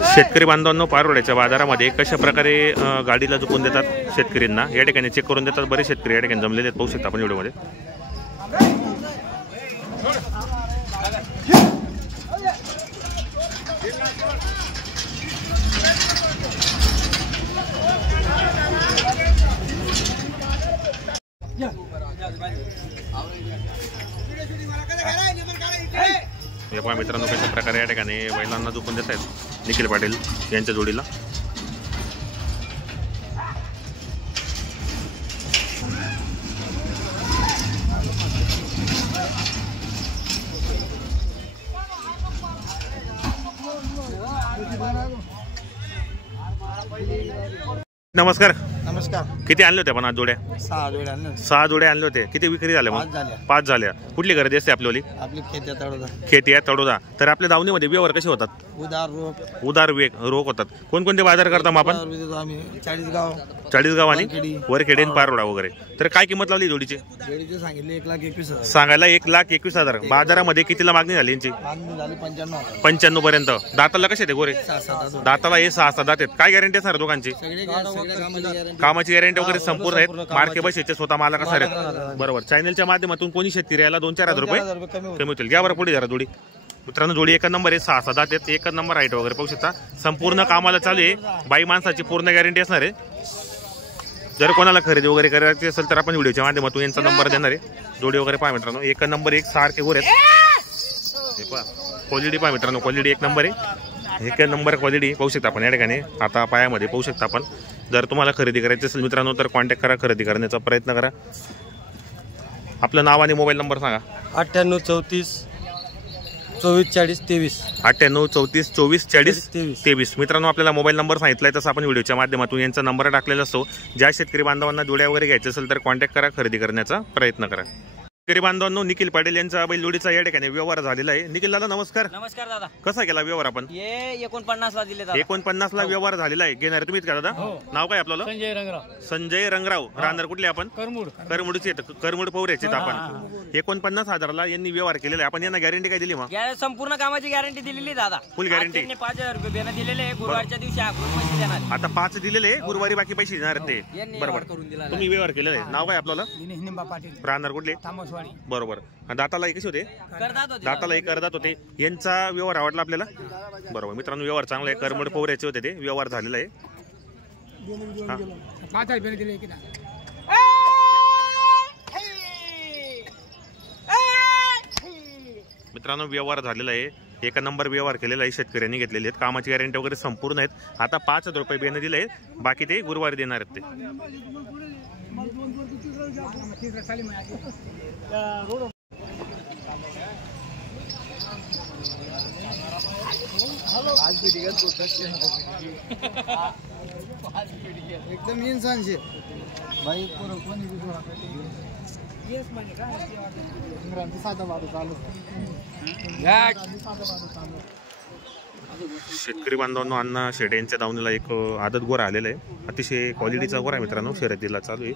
शेतकरी बांधवांनो, पारोड्याच्या बाजारामध्ये कशा प्रकारे गाडीला झुकून देतात शेतकऱ्यांना या ठिकाणी चेक करून देतात। बरेच शेतकरी या ठिकाणी जमलेले आहेत, पाहू शकता आपण व्हिडिओमध्ये। या पहा मित्रांनो, कशा प्रकारे या ठिकाणी बैलांना झुकून देत आहेत निखिल पाटील यांच्या जोडीला। नमस्कार। नमस्कार। किती आणले होते आपण आज जोड्या? 6 जोड्या आणले। 6 जोड्या आणले होते। किती विक्री झाल्या मग? 5 झाल्या। कुठली खरेदी असते आपली? आपली तळोदा। खेती आहे तळोदा। तर आपल्या दावणीमध्ये व्यवहार कसे होतात? उदार रोख होतात। कोणकोणते बाजार करता मग आपण? आम्ही 40 गाव आणि वरखेडे पारोडा वगैरे। तर काय किंमत लावली जोडीची? जोडीचे सांगितले 1,21,000। सांगायला 1,21,000। बाजारामध्ये कितीला मागणी झाली यांची? मागणी झाली 95,000। 95 पर्यंत। दाताला कसे ते गोरे? 6-7 दाताला हे 6-7 दात आहेत। काय गॅरंटी असणार दोघांची? कामाची गॅरंटी वगैरे संपूर्ण आहेत। मार्के बसेचे स्वतः मालक असणार आहेत, बरोबर। चॅनलच्या माध्यमातून कोणी शेतकरी याला 2-4 हजार रुपये कमी होतील। या बरं पुढे जरा जोडी मित्रांनो, जोडी एक नंबर आहे। 6-7 दात आहेत, एक नंबर हाईट वगैरे पाहू शकता। संपूर्ण कामाला चालू आहे। बाई माणसाची पूर्ण गॅरंटी असणार आहे। जर कोणाला खरेदी वगैरे करायची असेल तर आपण व्हिडिओच्या माध्यमातून यांचा नंबर देणार आहे। जोडी वगैरे पहा मित्रांनो, एक नंबर एक सारखे गोरे आहेत। हे पहा क्वालिटी पहा मित्रांनो, क्वालिटी एक नंबर आहे। एक नंबर क्वालिटी पाहू शकता आपण या ठिकाणी। आता पायामध्ये पाहू शकता आपण। जर तुम्हाला खरेदी करायची असेल मित्रांनो तर कॉन्टॅक्ट करा, खरेदी करण्याचा प्रयत्न करा। आपलं नाव आणि मोबाईल नंबर सांगा। 98 34 24 40 23। 98 34 24 40 23। मित्रांनो, आपल्याला मोबाईल नंबर सांगितलाय तसं आपण व्हिडिओच्या माध्यमातून यांचा नंबर टाकलेला असतो। ज्या शेतकरी बांधवांना जोड्या वगैरे घ्यायचे असेल तर कॉन्टॅक्ट करा, खरेदी करण्याचा प्रयत्न करा। शेतकरी बांधवांनो, निखिल पाटील यांचा बैलजोडीचा या ठिकाणी व्यवहार झालेला आहे। निखिल दादा नमस्कार। नमस्कार दादा। कसा केला व्यवहार आपण? 49 ला दिले दादा। 49 ला व्यवहार झालेला आहे। घेणार तुम्हीच का दादा? नाव काय आपल्याला? संजय रंगराव। राहणार कुठले आपण? करमुडचे। करमुड पवऱ्याचे आपण। 49,000 ला यांनी व्यवहार केलेला आहे। आपण यांना गॅरंटी काय दिली मग? संपूर्ण कामाची गॅरंटी दिलेली दादा। फुल गॅरंटी। 5,000 रुपये देण्यात दिलेले आहे। गुरुवारच्या दिवशी आखून पैसे देणार। आता 5 दिलेले, गुरुवारी बाकी पैसे देणार ते, बरोबर। तुम्ही व्यवहार केलेला आहे। नाव काय आपल्याला? राहणार कुठले? बरोबर। दाताला कसे होते? दाताला एक करदात होते। यांचा व्यवहार आवडला आपल्याला, बरोबर। मित्रांनो, व्यवहार चांगला आहे। करमड पवऱ्याचे होते ते, व्यवहार झालेला आहे। मित्रांनो, व्यवहार झालेला आहे। एक नंबर व्यवहार केलेला आहे। शेतकऱ्यांनी घेतलेले आहेत। कामाची गॅरंटी वगैरे संपूर्ण आहेत। आता 5,000 रुपये बेने दिले, बाकी ते गुरुवारी देणार आहेत ते। एकदम इंसान से भाई शेतकरी बांधवांनो, अण्णा शेटे यांच्या दावणीला एक आदत गोरा आलेला आहे। अतिशय क्वालिटीचा गोरा आहे मित्रांनो, शर्यतीला चालू आहे।